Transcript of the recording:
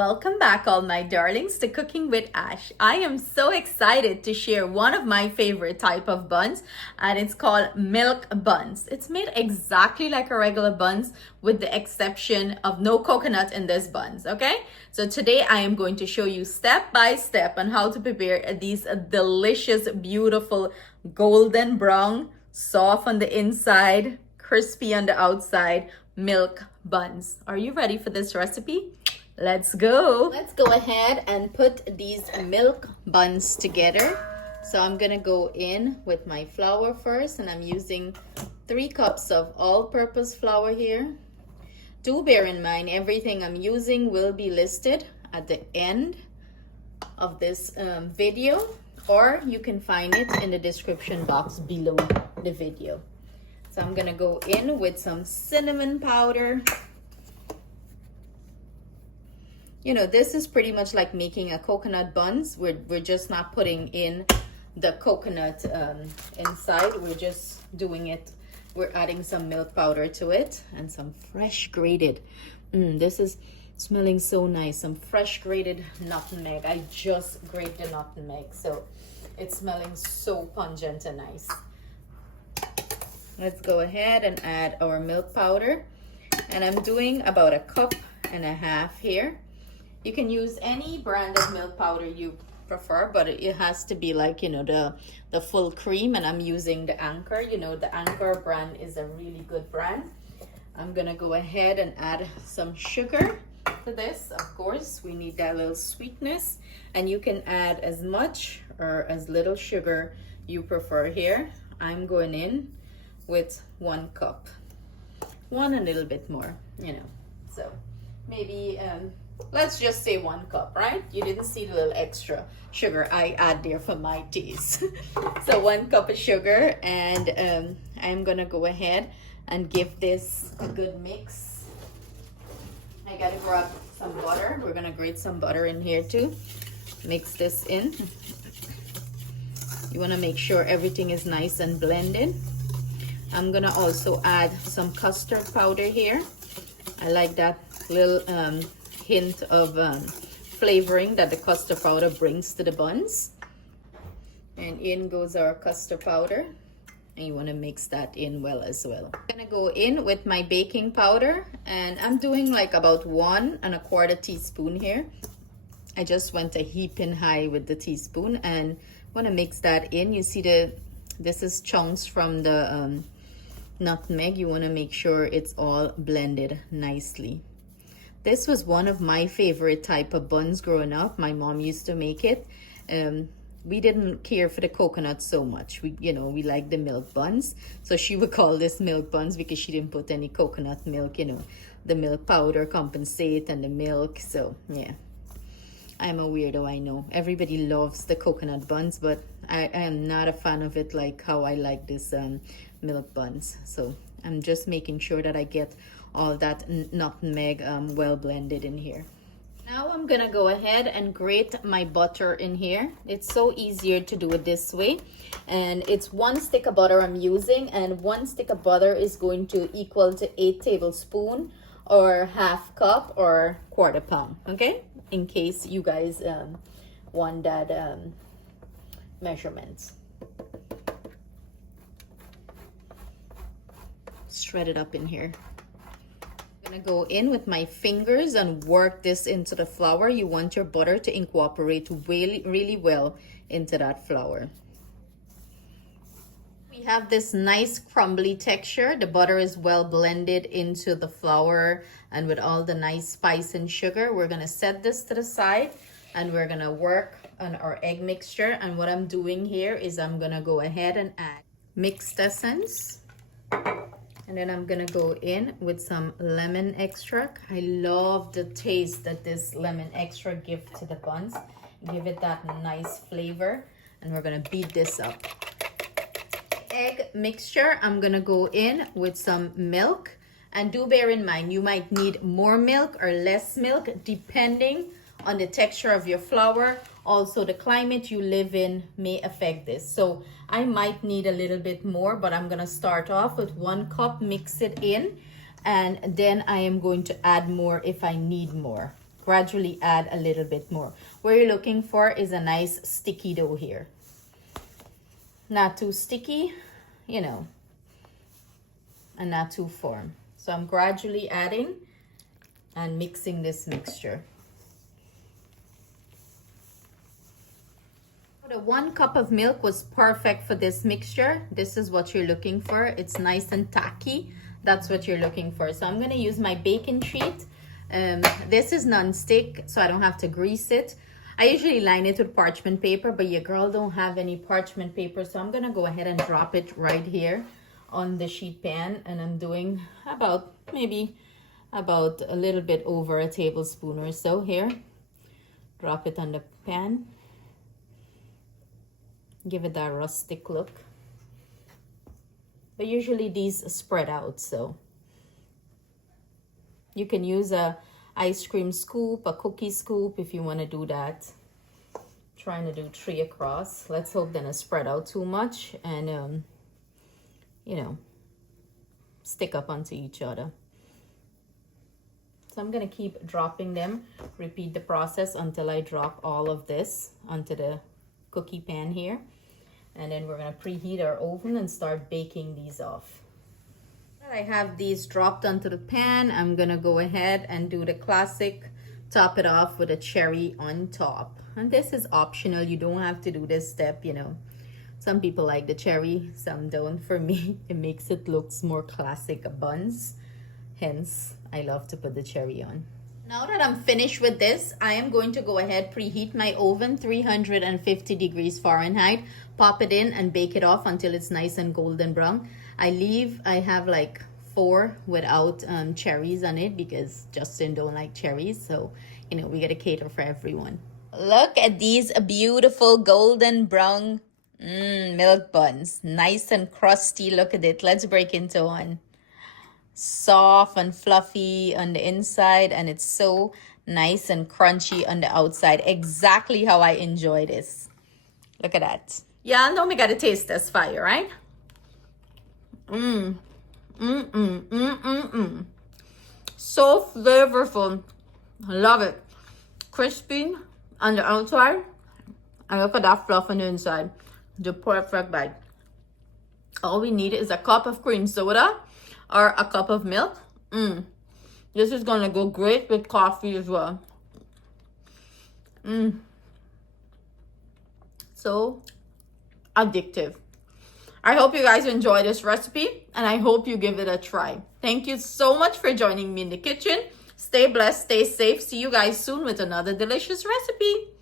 Welcome back, all my darlings, to Cooking with Ash. I am so excited to share one of my favorite type of buns, and it's called milk buns. It's made exactly like a regular buns with the exception of no coconut in this buns, okay? So today I am going to show you step by step on how to prepare these delicious, beautiful, golden brown, soft on the inside, crispy on the outside, milk buns. Are you ready for this recipe? Let's go. Let's go ahead and put these milk buns together. So I'm gonna go in with my flour first, and I'm using 3 cups of all-purpose flour here. Do bear in mind, everything I'm using will be listed at the end of this video, or you can find it in the description box below the video. So I'm gonna go in with some cinnamon powder. You know, this is pretty much like making a coconut buns. We're just not putting in the coconut inside. We're just doing it. We're adding some milk powder to it and some fresh grated. This is smelling so nice. Some fresh grated nutmeg. I just grated the nutmeg, so it's smelling so pungent and nice. Let's go ahead and add our milk powder. And I'm doing about 1.5 cups here. You can use any brand of milk powder you prefer, but it has to be like, you know, the full cream, and I'm using the Anchor. You know, the Anchor brand is a really good brand. I'm gonna go ahead and add some sugar to this. Of course, we need that little sweetness, and you can add as much or as little sugar you prefer here. I'm going in with 1 cup, one a little bit more, you know, so maybe let's just say 1 cup, right? You didn't see the little extra sugar I add there for my taste. So 1 cup of sugar, and I'm gonna go ahead and give this a good mix. I gotta grab some butter. We're gonna grate some butter in here too. Mix this in. You wanna make sure everything is nice and blended. I'm gonna also add some custard powder here. I like that little hint of flavoring that the custard powder brings to the buns. And in goes our custard powder, and you want to mix that in well as well. I'm gonna go in with my baking powder, and I'm doing like about 1 1/4 teaspoon here. I just went a heaping high with the teaspoon, and want to mix that in. You see this is chunks from the nutmeg. You want to make sure it's all blended nicely. This was one of my favorite type of buns growing up. My mom used to make it. We didn't care for the coconut so much. We like the milk buns. So she would call this milk buns because she didn't put any coconut milk, you know. The milk powder compensate and the milk. So yeah, I'm a weirdo, I know. Everybody loves the coconut buns, but I am not a fan of it like how I like this milk buns. So I'm just making sure that I get all that nutmeg well blended in here. Now I'm gonna go ahead and grate my butter in here. It's so easier to do it this way, and it's 1 stick of butter I'm using, and 1 stick of butter is going to equal to 8 tablespoons or 1/2 cup or 1/4 pound, okay, in case you guys want that measurements. Shred it up in here. I'm gonna go in with my fingers and work this into the flour. You want your butter to incorporate really well into that flour. We have this nice crumbly texture. The butter is well blended into the flour, and with all the nice spice and sugar, we're gonna set this to the side, and we're gonna work on our egg mixture. And what I'm doing here is I'm gonna go ahead and add mixed essence. And then I'm gonna go in with some lemon extract. I love the taste that this lemon extract gives to the buns. Give it that nice flavor. And we're gonna beat this up. Egg mixture, I'm gonna go in with some milk. And do bear in mind, you might need more milk or less milk depending on the texture of your flour. Also, the climate you live in may affect this. So I might need a little bit more, but I'm gonna start off with 1 cup, mix it in, and then I am going to add more if I need more. gradually add a little bit more. What you're looking for is a nice sticky dough here. Not too sticky, you know, and not too firm. So I'm gradually adding and mixing this mixture. The 1 cup of milk was perfect for this mixture. This is what you're looking for. It's nice and tacky. That's what you're looking for. So I'm going to use my baking sheet. This is non-stick, so I don't have to grease it. I usually line it with parchment paper, but your girl don't have any parchment paper, so I'm going to go ahead and drop it right here on the sheet pan. And I'm doing maybe about a little bit over a tablespoon or so here. Drop it on the pan. Give it that rustic look. But usually these spread out, so you can use a ice cream scoop, a cookie scoop if you want to do that. Trying to do 3 across. Let's hope they don't spread out too much and you know, stick up onto each other. So I'm gonna keep dropping them. Repeat the process until I drop all of this onto the cookie pan here, and then we're going to preheat our oven and start baking these off. I have these dropped onto the pan. I'm going to go ahead and do the classic, top it off with a cherry on top. And this is optional. You don't have to do this step, you know. Some people like the cherry, some don't. For me, it makes it look more classic buns. Hence, I love to put the cherry on. Now that I'm finished with this, I am going to go ahead, preheat my oven 350 degrees Fahrenheit, pop it in and bake it off until it's nice and golden brown. I have like 4 without cherries on it because Justin don't like cherries. So, you know, we got to cater for everyone. Look at these beautiful golden brown milk buns. Nice and crusty. Look at it. Let's break into one. Soft and fluffy on the inside, and it's so nice and crunchy on the outside. Exactly how I enjoy this. Look at that. Yeah, I know we gotta taste this fire, right? So flavorful. I love it. Crispy on the outside, and look at that fluff on the inside. The perfect bite. All we need is a cup of cream soda or a cup of milk. This is gonna go great with coffee as well. So addictive. I hope you guys enjoy this recipe and I hope you give it a try. Thank you so much for joining me in the kitchen. Stay blessed, stay safe. See you guys soon with another delicious recipe.